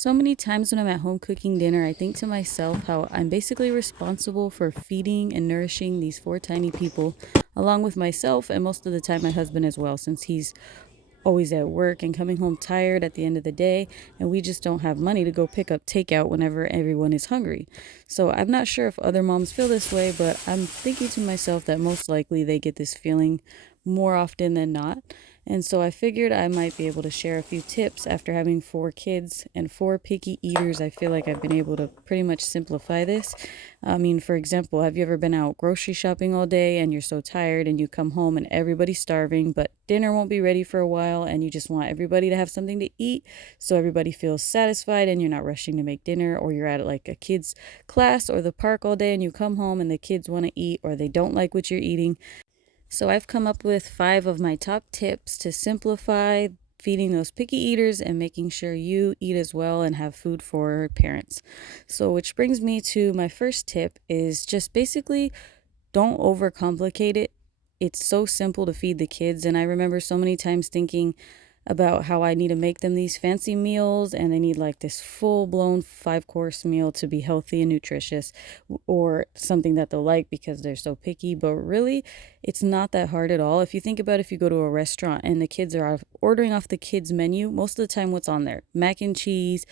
So many times when I'm at home cooking dinner, I think to myself how I'm basically responsible for feeding and nourishing these four tiny people, along with myself, and most of the time my husband as well, since he's always at work and coming home tired at the end of the day, and we just don't have money to go pick up takeout whenever everyone is hungry. So I'm not sure if other moms feel this way, but I'm thinking to myself that most likely they get this feeling more often than not. And so I figured I might be able to share a few tips after having four kids and four picky eaters. I feel like I've been able to pretty much simplify this. I mean, for example, have you ever been out grocery shopping all day and you're so tired and you come home and everybody's starving, but dinner won't be ready for a while and you just want everybody to have something to eat so everybody feels satisfied and you're not rushing to make dinner, or you're at like a kids class or the park all day and you come home and the kids want to eat or they don't like what you're eating. So I've come up with 5 of my top tips to simplify feeding those picky eaters and making sure you eat as well and have food for parents. So which brings me to my first tip is just basically don't overcomplicate it. It's so simple to feed the kids, and I remember so many times thinking about how I need to make them these fancy meals and they need like this full blown 5 course meal to be healthy and nutritious, or something that they'll like because they're so picky. But really, it's not that hard at all. If you think about, if you go to a restaurant and the kids are ordering off the kids menu, most of the time what's on there? Mac and cheese,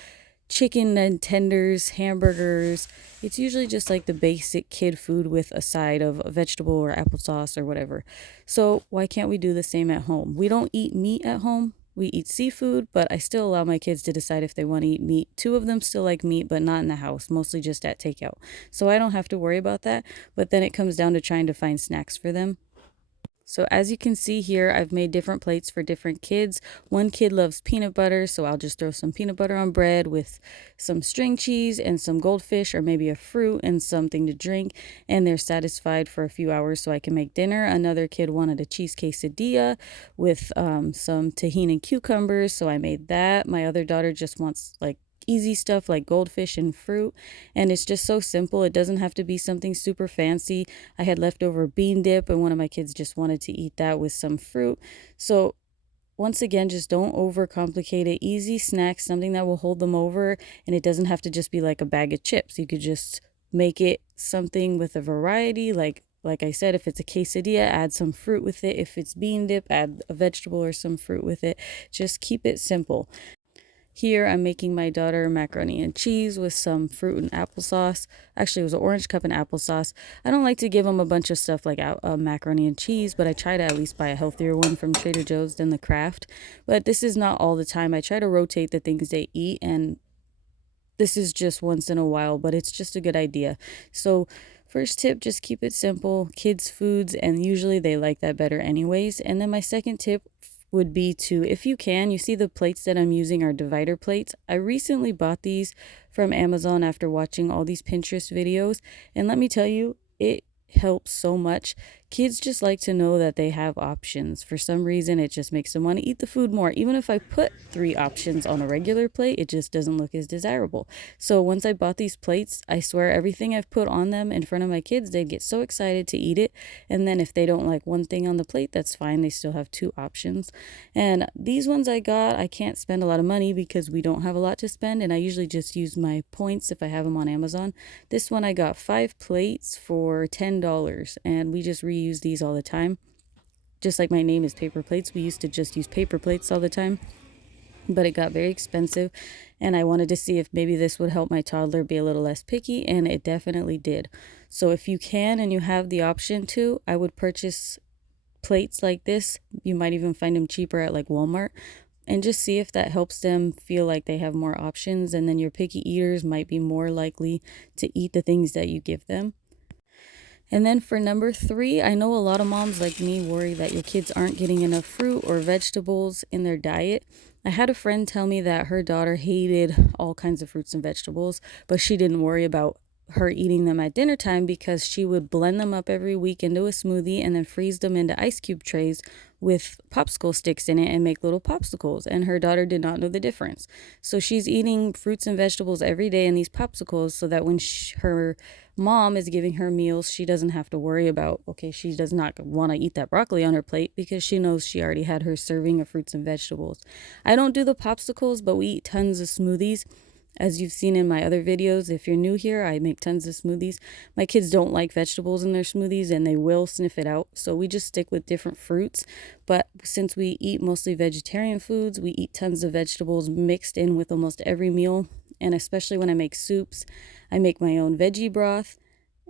chicken and tenders, hamburgers. It's usually just like the basic kid food with a side of a vegetable or applesauce or whatever. So why can't we do the same at home? We don't eat meat at home. We eat seafood, but I still allow my kids to decide if they want to eat meat. 2 of them still like meat, but not in the house, mostly just at takeout. So I don't have to worry about that. But then it comes down to trying to find snacks for them. So as you can see here, I've made different plates for different kids. One kid loves peanut butter, so I'll just throw some peanut butter on bread with some string cheese and some goldfish or maybe a fruit and something to drink, and they're satisfied for a few hours so I can make dinner. Another kid wanted a cheese quesadilla with some tahini and cucumbers, so I made that. My other daughter just wants like easy stuff like goldfish and fruit, and it's just so simple. It doesn't have to be something super fancy. I had leftover bean dip and one of my kids just wanted to eat that with some fruit. So once again, just don't overcomplicate it. Easy snacks, something that will hold them over, and it doesn't have to just be like a bag of chips. You could just make it something with a variety, like I said, if it's a quesadilla, add some fruit with it. If it's bean dip, add a vegetable or some fruit with it. Just keep it simple. Here, I'm making my daughter macaroni and cheese with some fruit and applesauce. Actually, it was an orange cup and applesauce. I don't like to give them a bunch of stuff like macaroni and cheese, but I try to at least buy a healthier one from Trader Joe's than the Kraft. But this is not all the time. I try to rotate the things they eat, and this is just once in a while, but it's just a good idea. So first tip, just keep it simple. Kids' foods, and usually they like that better anyways. And then my second tip would be to, if you can, you see the plates that I'm using are divider plates. I recently bought these from Amazon after watching all these Pinterest videos, and let me tell you, it helps so much. Kids just like to know that they have options. For some reason, it just makes them want to eat the food more. Even if I put 3 options on a regular plate, it just doesn't look as desirable. So once I bought these plates, I swear everything I've put on them in front of my kids, they'd get so excited to eat it. And then if they don't like one thing on the plate, that's fine. They still have 2 options. And these ones I got, I can't spend a lot of money because we don't have a lot to spend. And I usually just use my points if I have them on Amazon. This one I got 5 plates for $10, and we just reuse these all the time. Just like my name is Paper Plates, we used to just use paper plates all the time, but it got very expensive, and I wanted to see if maybe this would help my toddler be a little less picky, and it definitely did. So if you can and you have the option to, I would purchase plates like this. You might even find them cheaper at like Walmart, and just see if that helps them feel like they have more options, and then your picky eaters might be more likely to eat the things that you give them. And then for number 3, I know a lot of moms like me worry that your kids aren't getting enough fruit or vegetables in their diet. I had a friend tell me that her daughter hated all kinds of fruits and vegetables, but she didn't worry about her eating them at dinner time because she would blend them up every week into a smoothie and then freeze them into ice cube trays with popsicle sticks in it and make little popsicles. And her daughter did not know the difference. So she's eating fruits and vegetables every day in these popsicles so that when her mom is giving her meals, she doesn't have to worry about, okay, she does not want to eat that broccoli on her plate because she knows she already had her serving of fruits and vegetables. I don't do the popsicles, but we eat tons of smoothies. As you've seen in my other videos, if you're new here, I make tons of smoothies. My kids don't like vegetables in their smoothies and they will sniff it out. So we just stick with different fruits. But since we eat mostly vegetarian foods, we eat tons of vegetables mixed in with almost every meal. And especially when I make soups, I make my own veggie broth.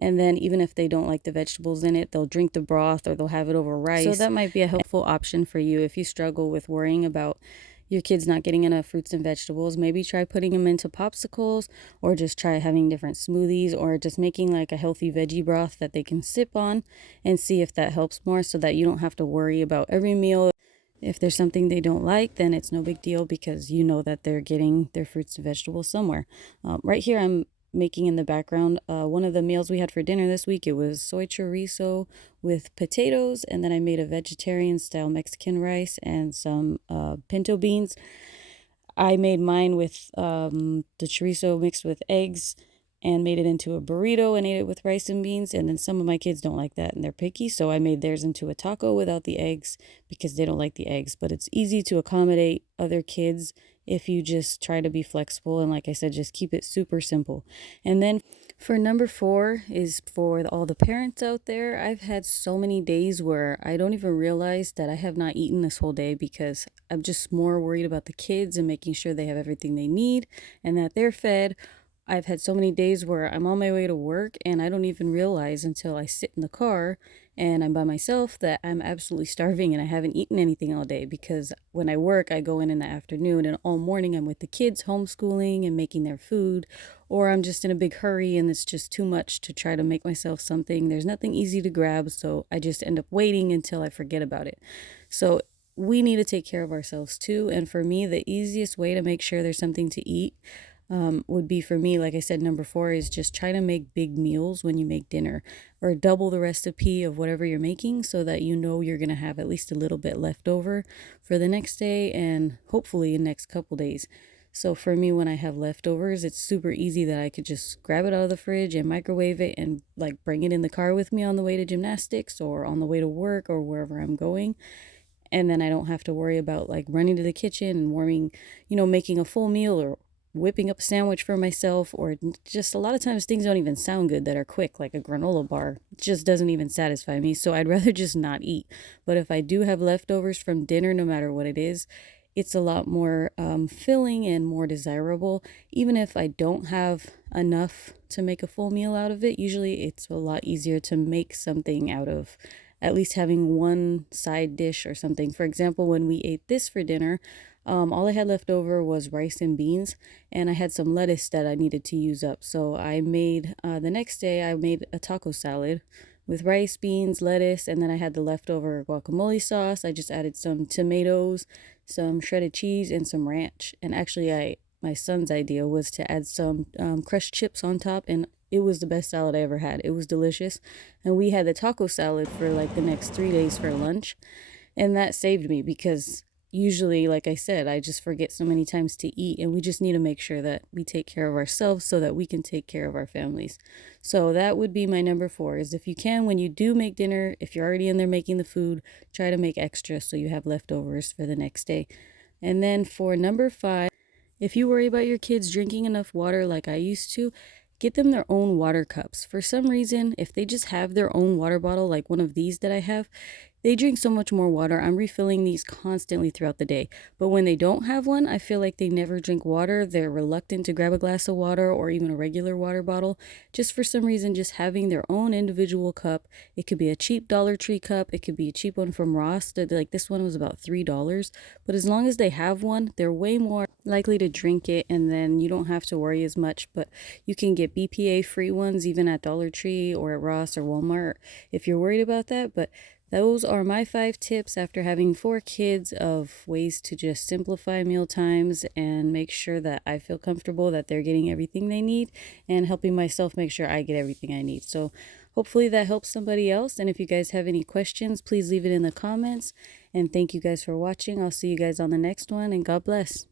And then even if they don't like the vegetables in it, they'll drink the broth or they'll have it over rice. So that might be a helpful option for you if you struggle with worrying about your kids not getting enough fruits and vegetables. Maybe try putting them into popsicles, or just try having different smoothies, or just making like a healthy veggie broth that they can sip on and see if that helps more, so that you don't have to worry about every meal. If there's something they don't like, then it's no big deal because you know that they're getting their fruits and vegetables somewhere. Right here, I'm making in the background one of the meals we had for dinner this week. It was soy chorizo with potatoes, and then I made a vegetarian style Mexican rice and some pinto beans. I made mine with the chorizo mixed with eggs and made it into a burrito and ate it with rice and beans. And then some of my kids don't like that and they're picky, so I made theirs into a taco without the eggs because they don't like the eggs. But it's easy to accommodate other kids if you just try to be flexible, and like I said, just keep it super simple. And then for number 4 is for all the parents out there. I've had so many days where I don't even realize that I have not eaten this whole day because I'm just more worried about the kids and making sure they have everything they need and that they're fed. I've had so many days where I'm on my way to work and I don't even realize until I sit in the car and I'm by myself that I'm absolutely starving and I haven't eaten anything all day, because when I work, I go in the afternoon and all morning I'm with the kids homeschooling and making their food, or I'm just in a big hurry and it's just too much to try to make myself something. There's nothing easy to grab, so I just end up waiting until I forget about it. So we need to take care of ourselves too. And for me, the easiest way to make sure there's something to eat would be, for me, like I said, number 4 is just try to make big meals when you make dinner, or double the recipe of whatever you're making so that you know you're going to have at least a little bit left over for the next day and hopefully the next couple days. So for me, when I have leftovers, it's super easy that I could just grab it out of the fridge and microwave it and like bring it in the car with me on the way to gymnastics or on the way to work or wherever I'm going. And then I don't have to worry about like running to the kitchen and warming, making a full meal or whipping up a sandwich for myself, or just a lot of times things don't even sound good that are quick, like a granola bar. It just doesn't even satisfy me, so I'd rather just not eat. But if I do have leftovers from dinner, no matter what it is, it's a lot more filling and more desirable. Even if I don't have enough to make a full meal out of it, usually it's a lot easier to make something out of at least having one side dish or something. For example, when we ate this for dinner, all I had left over was rice and beans, and I had some lettuce that I needed to use up. So I made, the next day, I made a taco salad with rice, beans, lettuce, and then I had the leftover guacamole sauce. I just added some tomatoes, some shredded cheese, and some ranch. And actually, my son's idea was to add some crushed chips on top, and it was the best salad I ever had. It was delicious. And we had the taco salad for like the next 3 days for lunch. And that saved me because usually, like I said, I just forget so many times to eat, and we just need to make sure that we take care of ourselves so that we can take care of our families. So that would be my number 4, is if you can, when you do make dinner, if you're already in there making the food, try to make extra so you have leftovers for the next day. And then for number 5, if you worry about your kids drinking enough water like I used to, get them their own water cups. For some reason, if they just have their own water bottle, like one of these that I have, they drink so much more water. I'm refilling these constantly throughout the day. But when they don't have one, I feel like they never drink water. They're reluctant to grab a glass of water or even a regular water bottle. Just for some reason, just having their own individual cup. It could be a cheap Dollar Tree cup. It could be a cheap one from Ross. Like this one was about $3. But as long as they have one, they're way more likely to drink it, and then you don't have to worry as much. But you can get BPA free ones even at Dollar Tree or at Ross or Walmart if you're worried about that. But those are my 5 tips after having 4 kids of ways to just simplify meal times and make sure that I feel comfortable that they're getting everything they need, and helping myself make sure I get everything I need. So hopefully that helps somebody else. And if you guys have any questions, please leave it in the comments. And thank you guys for watching. I'll see you guys on the next one, and God bless.